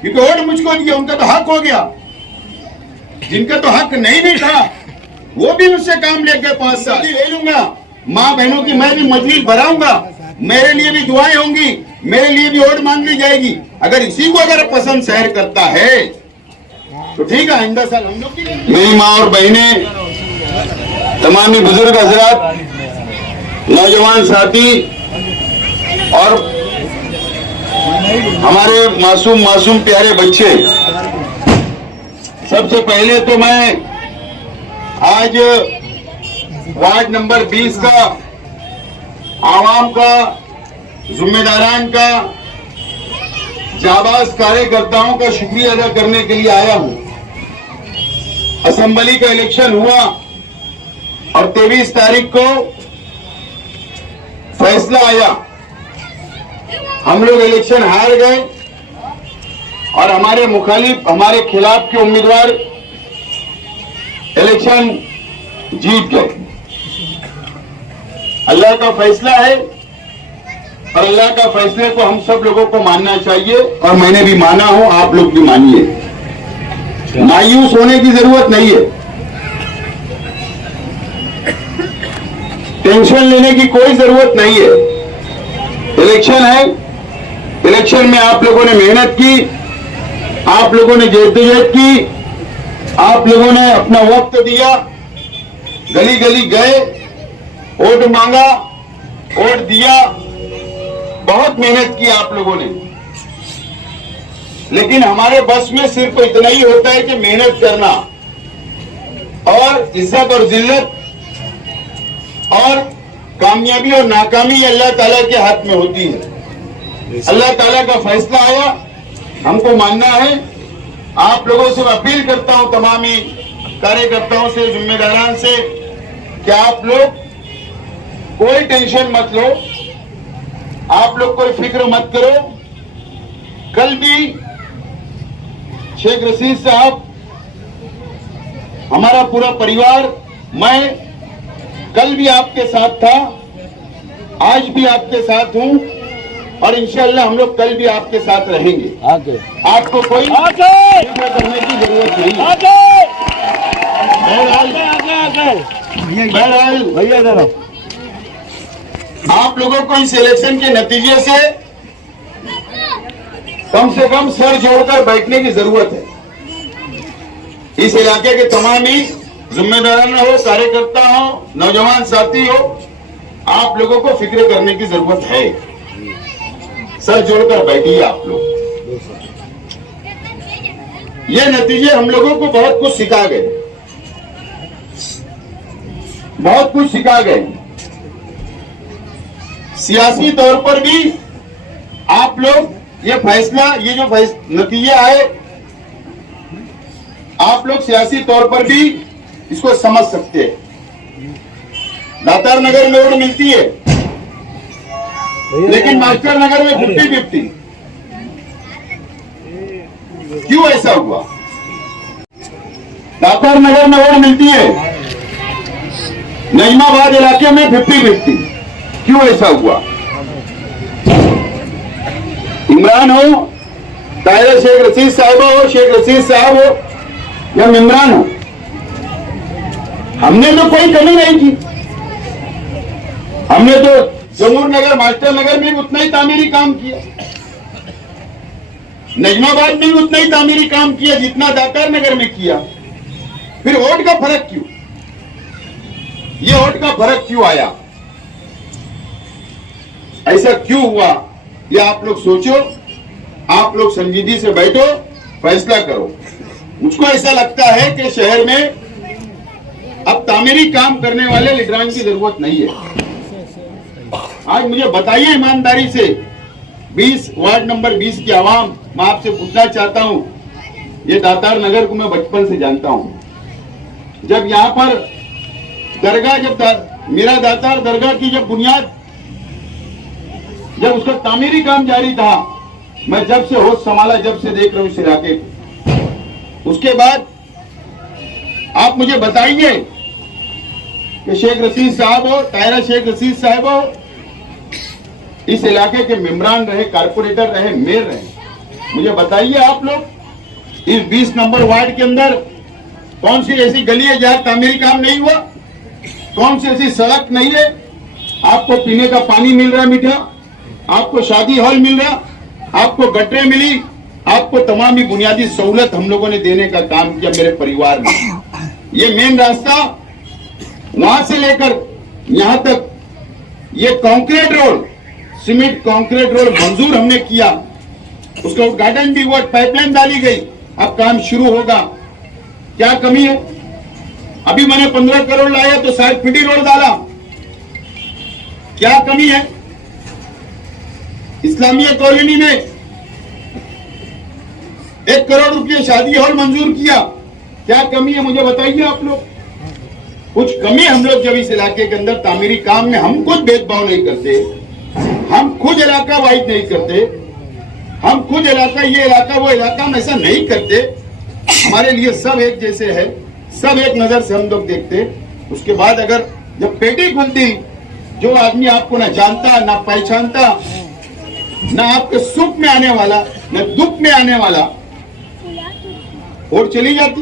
क्योंकि वोट मुझको दिया, उनका तो हक हो गया। जिनका तो हक नहीं भी था वो भी मुझसे काम लेके 5 साल ले लूंगा। माँ बहनों की मैं भी मजलिस भराऊंगा, मेरे लिए भी दुआएं होंगी, मेरे लिए भी वोट मांग ली जाएगी। अगर इसी को अगर पसंद शहर करता है तो ठीक है, आइंदा साल हम लोग की। मेरी माँ और बहनें, तमामी बुजुर्ग हजरात, नौजवान साथी और हमारे मासूम प्यारे बच्चे, सबसे पहले तो मैं आज वार्ड नंबर 20 का आवाम का, जिम्मेदारान का, जाबाज कार्यकर्ताओं का शुक्रिया अदा करने के लिए आया हूं। असेंबली का इलेक्शन हुआ और 23 तारीख को फैसला आया। हम लोग इलेक्शन हार गए और हमारे मुखालिफ, हमारे खिलाफ के उम्मीदवार इलेक्शन जीत गए। अल्लाह का फैसला है और अल्लाह का फैसले को हम सब लोगों को मानना चाहिए और मैंने भी माना हूं, आप लोग भी मानिए। मायूस होने की जरूरत नहीं है, टेंशन लेने की कोई जरूरत नहीं है। इलेक्शन है, इलेक्शन में आप लोगों ने मेहनत की, आप लोगों ने जद्दोजहद की, आप लोगों ने अपना वक्त दिया, गली गली गए, वोट मांगा, वोट दिया, बहुत मेहनत की आप लोगों ने। लेकिन हमारे बस में सिर्फ इतना ही होता है कि मेहनत करना, और इज्जत और जिल्लत और कामयाबी और नाकामी अल्लाह ताला के हाथ में होती है। अल्लाह ताला का फैसला आया, हमको मानना है। आप लोगों से अपील करता हूं, तमामी कार्यकर्ताओं से, जिम्मेदारान से, कि आप लोग कोई टेंशन मत लो, आप लोग कोई फिक्र मत करो। कल भी शेख रशीद साहब, हमारा पूरा परिवार, मैं कल भी आपके साथ था, आज भी आपके साथ हूं और इंशाअल्लाह हम लोग कल भी आपके साथ रहेंगे। आपको कोई फिक्र करने की जरूरत नहीं। बहरहाल आप लोगों को इस इलेक्शन के नतीजे से कम सर जोड़कर बैठने की जरूरत है। इस इलाके के तमाम ही जिम्मेदारान हो, कार्यकर्ता हो, नौजवान साथी हो, आप लोगों को फिक्र करने की जरूरत है। सर जोड़कर बैठिए आप लोग। ये नतीजे हम लोगों को बहुत कुछ सिखा गए, बहुत कुछ सिखा गए। सियासी तौर पर भी आप लोग ये फैसला, ये जो नतीजे आए, आप लोग सियासी तौर पर भी इसको समझ सकते हैं। दातार नगर में वोट मिलती है, लेकिन मास्टर नगर में 50-50। क्यों ऐसा हुआ? दातार नगर में वोट मिलती है, नजमाबाद इलाके में 50-50। क्यों ऐसा हुआ? इमरान हो, ताहिर शेख रशीद साहब हो, शेख रशीद साहब हो या इमरान हो, हमने तो कोई कमी नहीं की। हमने तो जमूर नगर, मास्टर नगर में भी उतना ही तामीरी काम किया, नजमाबाद में भी उतना ही तामीरी काम किया जितना दातार नगर में किया। फिर वोट का फर्क क्यों? ये वोट का फर्क क्यों आया? ऐसा क्यों हुआ? ये आप लोग सोचो, आप लोग संजीदगी से बैठो, फैसला करो। मुझको ऐसा लगता है कि शहर में अब तामीरी काम करने वाले लीडरान की जरूरत नहीं है। आज मुझे बताइए ईमानदारी से, 20 वार्ड नंबर 20 की आवाम, मैं आपसे पूछना चाहता हूं, ये दातार नगर को मैं बचपन से जानता हूं। जब यहाँ पर दरगाह, जब मेरा दातार दरगाह की जब बुनियाद, जब उसका तामीरी काम जारी था, मैं जब से होश संभाला, जब से देख रहा हूं इस इलाके को। उसके बाद आप मुझे बताइए कि शेख रशीद साहब हो, ताहिरा शेख रशीद साहब हो, इस इलाके के मेंबरान रहे, कारपोरेटर रहे, मेयर रहे, मुझे बताइए आप लोग, इस 20 नंबर वार्ड के अंदर कौन सी ऐसी गली है जहां तामीरी काम नहीं हुआ? कौन सी ऐसी सड़क नहीं है? आपको पीने का पानी मिल रहा मीठा, आपको शादी हॉल मिल रहा, आपको गटरें मिली, आपको तमाम ही बुनियादी सहूलत हम लोगों ने देने का काम किया मेरे परिवार में। ये मेन रास्ता वहां से लेकर यहां तक ये concrete road, cement concrete road मंजूर हमने किया, उसका उद्घाटन भी हुआ, पाइपलाइन डाली गई, अब काम शुरू होगा। क्या कमी है? अभी मैंने 15 करोड़ लाया तो शायद पीडी रोड डाला, क्या कमी है? इस्लामिया कॉलोनी में 1 करोड़ रुपये शादी हॉल मंजूर किया, क्या कमी है मुझे बताइए आप लोग। कुछ कमी हम लोग जब इस इलाके के अंदर तामीरी काम में हम खुद भेदभाव नहीं करते, हम खुद इलाका वाइज नहीं करते, हम खुद इलाका ये इलाका वो इलाका हम ऐसा नहीं करते। हमारे लिए सब एक जैसे है, सब एक नजर से हम लोग देखते। उसके बाद अगर जब पेटी खुलती, जो आदमी आपको ना जानता ना पहचानता, ना आपके सुख में आने वाला ना दुख में आने वाला, वोट चली जाती।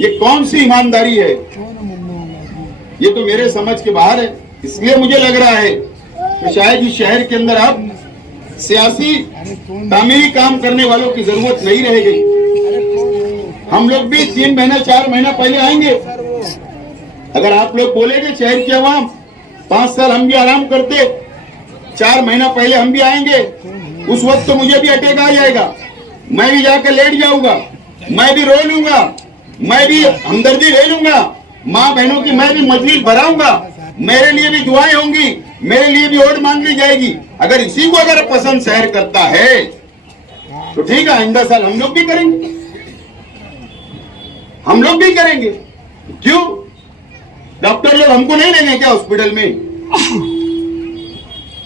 ये कौन सी ईमानदारी है? ये तो मेरे समझ के बाहर है। इसलिए मुझे लग रहा है कि शायद इस शहर के अंदर अब सियासी तामीरी काम करने वालों की जरूरत नहीं रह गई। हम लोग भी 3 महीना 4 महीना पहले आएंगे। अगर आप लोग बोलेंगे शहर की आवाम 5 साल हम भी आराम करते, 4 महीना पहले हम भी आएंगे, उस वक्त तो मुझे भी अटैक आ जाएगा, मैं भी जाकर लेट जाऊंगा, मैं भी रो लूंगा, मैं भी हमदर्दी ले लूंगा, माँ बहनों की मैं भी मजलिस भराऊंगा, मेरे लिए भी दुआएं होंगी, मेरे लिए भी वोट मांग ली जाएगी। अगर इसी को अगर पसंद शहर करता है तो ठीक है, आइंदा साल हम लोग भी करेंगे, हम लोग भी करेंगे। क्यों? डॉक्टर लोग हमको नहीं लेंगे क्या हॉस्पिटल में?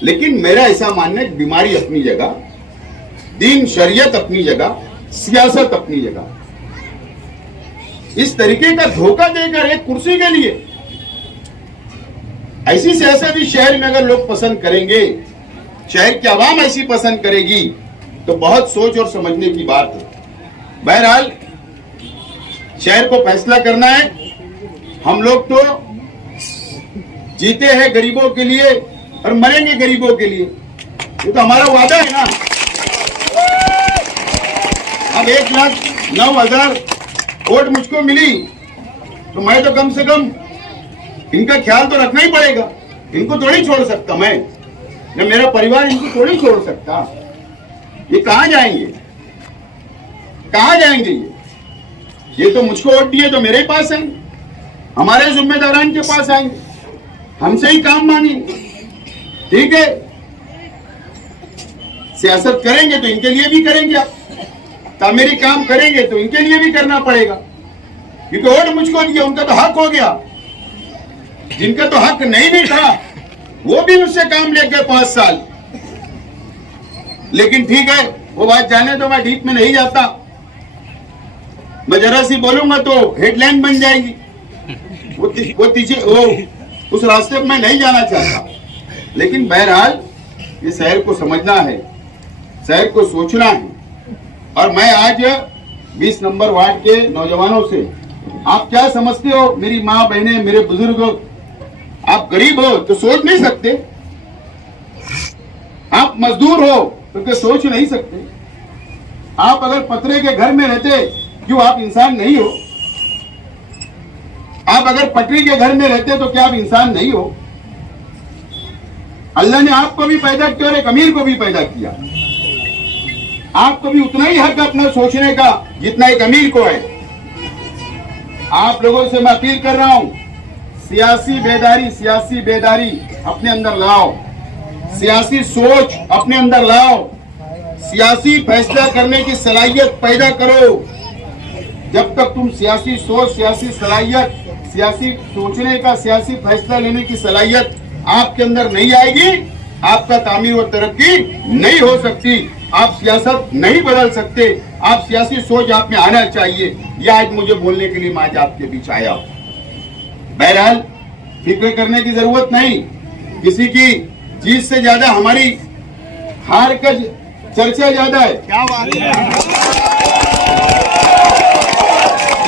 लेकिन मेरा ऐसा मानना है, बीमारी अपनी जगह, दीन शरीयत अपनी जगह, सियासत अपनी जगह। इस तरीके का धोखा देकर एक कुर्सी के लिए ऐसी सियासत इस शहर में अगर लोग पसंद करेंगे, शहर की आवाम ऐसी पसंद करेगी, तो बहुत सोच और समझने की बात है। बहरहाल शहर को फैसला करना है। हम लोग तो जीते हैं गरीबों के लिए और मरेंगे गरीबों के लिए, ये तो हमारा वादा है ना। अब 1,09,000 वोट मुझको मिली तो मैं तो कम से कम इनका ख्याल तो रखना ही पड़ेगा। इनको थोड़ी छोड़ सकता मैं, न मेरा परिवार इनको थोड़ी छोड़ सकता। ये कहां जाएंगे, कहां जाएंगे? ये तो मुझको वोट दिए तो मेरे पास आएंगे, हमारे जिम्मेदारान के पास आएंगे, हमसे ही काम मांगेंगे। ठीक है, सियासत करेंगे तो इनके लिए भी करेंगे, आप तामीरी काम करेंगे तो इनके लिए भी करना पड़ेगा, क्योंकि वोट मुझको दिया, उनका तो हक हो गया। जिनका तो हक नहीं भी था वो भी मुझसे काम ले गए 5 साल। लेकिन ठीक है, वो बात जाने तो मैं डीप में नहीं जाता, मैं जरा सी बोलूंगा तो हेडलाइन बन जाएगी। वो उस रास्ते पर मैं नहीं जाना चाहता। लेकिन बहरहाल ये शहर को समझना है, शहर को सोचना है। और मैं आज 20 नंबर वार्ड के नौजवानों से, आप क्या समझते हो? मेरी माँ बहनें, मेरे बुजुर्ग, आप गरीब हो तो सोच नहीं सकते, आप मजदूर हो तो क्या सोच नहीं सकते? आप अगर पतरे के घर में रहते, क्यों आप इंसान नहीं हो? आप अगर पटरी के घर में रहते तो क्या आप इंसान नहीं हो? अल्लाह ने आपको भी पैदा किया और एक अमीर को भी पैदा किया। आपको भी उतना ही हक अपना सोचने का जितना एक अमीर को है। आप लोगों से मैं अपील कर रहा हूं, सियासी बेदारी अपने अंदर लाओ, सियासी सोच अपने अंदर लाओ, सियासी फैसला करने की सलाहियत पैदा करो। जब तक तुम सियासी सोच, सियासी सलाहियत, सियासी सोचने का, सियासी फैसला लेने की सलाहियत आपके अंदर नहीं आएगी, आपका तामीर और तरक्की नहीं हो सकती, आप सियासत नहीं बदल सकते। आप सियासी सोच आप में आना चाहिए। यह आज मुझे बोलने के लिए मैं आज आपके बीच आया। बहरहाल फिक्र करने की जरूरत नहीं, किसी की जीत से ज्यादा हमारी हार का चर्चा ज्यादा है। क्या बात है।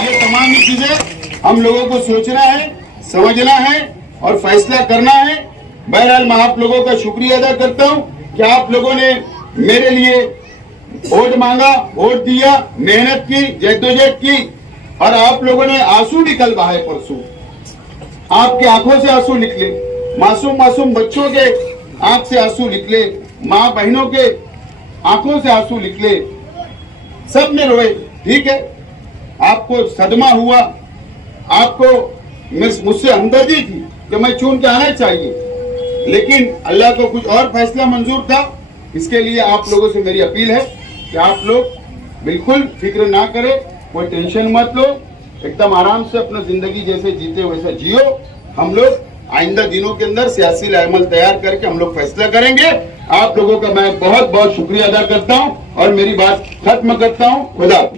ये तमाम चीजें हम लोगों को सोचना है, समझना है और फैसला करना है। बहरहाल मैं आप लोगों का शुक्रिया अदा करता हूं कि आप लोगों ने मेरे लिए वोट मांगा, वोट दिया, मेहनत की, जद्दोजहद की और आप लोगों ने आंसू निकल बहाए परसों। आपकी आंखों से आंसू निकले, मासूम मासूम बच्चों के आंख से आंसू निकले, माँ बहनों के आंखों से आंसू निकले, सब ने रोए। ठीक है, आपको सदमा हुआ, आपको मुझसे हमदर्दी थी कि मैं चुन के आना चाहिए, लेकिन अल्लाह को कुछ और फैसला मंजूर था। इसके लिए आप लोगों से मेरी अपील है कि आप लोग बिल्कुल फिक्र ना करें, कोई टेंशन मत लो, एकदम आराम से अपना जिंदगी जैसे जीते वैसा जियो। हम लोग आइंदा दिनों के अंदर सियासी अमल तैयार करके हम लोग फैसला करेंगे। आप लोगों का मैं बहुत बहुत शुक्रिया अदा करता हूं और मेरी बात खत्म करता हूं। खुदा।